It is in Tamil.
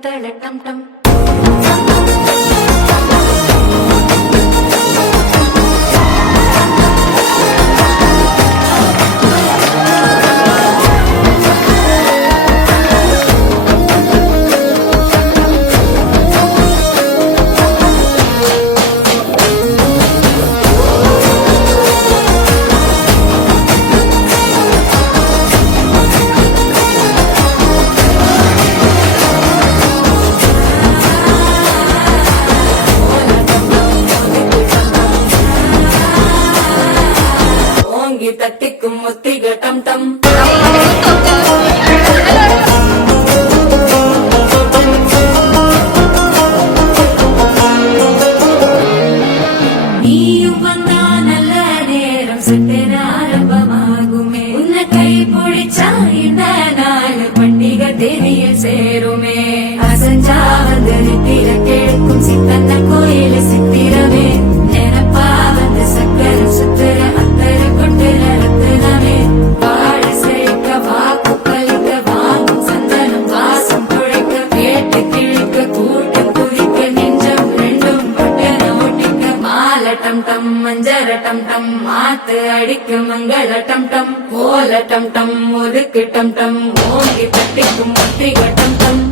பித்தள டம் டம் தட்டிக்கும் முத்திக டம் டம் நீயும் வந்தா நல்ல நேரம் சட்டென ஆரம்பமாகுமே உன்னை கை பிடிச்சா இந்த நாள் பண்டிகை தேவியில் சேருமே அசஞ்சா வந்து நித்திர கேட்கும் சித்தன்ன கோயில சித்திரமே நினப்பா வந்து சக்கரம் சுத்துற அத்தர கொண்டு நடத்துனமே வாழ சேர்க்க வாக்கு பலிக்க வாங்கும் சந்தனம் வாசம் குழைக்க கேட்டு கிழிக்க கூட்டம் குதிக்க நெஞ்சம் ரெண்டும் பட்டன ஓட்டிக்க மால டம் டம் மஞ்சர டம் டம் மாத்து அடிக்க மங்கள டம் டம் கோல டம் டம் ஒதுக்கு டம் டம் ஓங்கி தட்டிக்கும் முத்திக டம் டம்